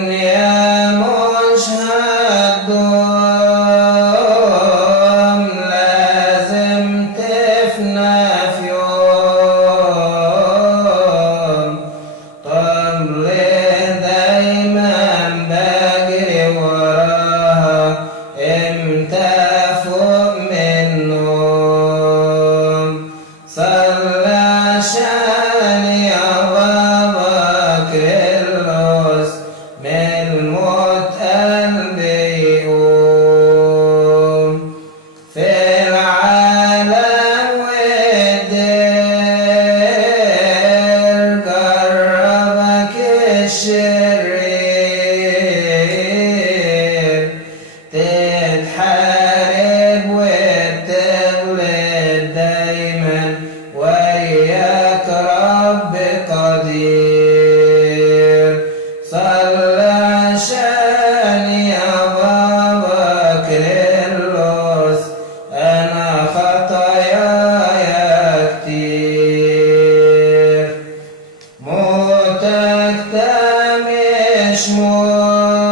يا مش هتدوم لازم تفنى في يوم طب ليه دايما بجري وراها امتى فوق من النوم صلى عشان يا بابا كرلس من الموت قلبي يقوم في العالم والدير جربك الشرير تتحارب وتغلب دايما وياك رب قدير صلى عشان يا بابا كرلس أنا خطاياي كتير موتك ده مش موت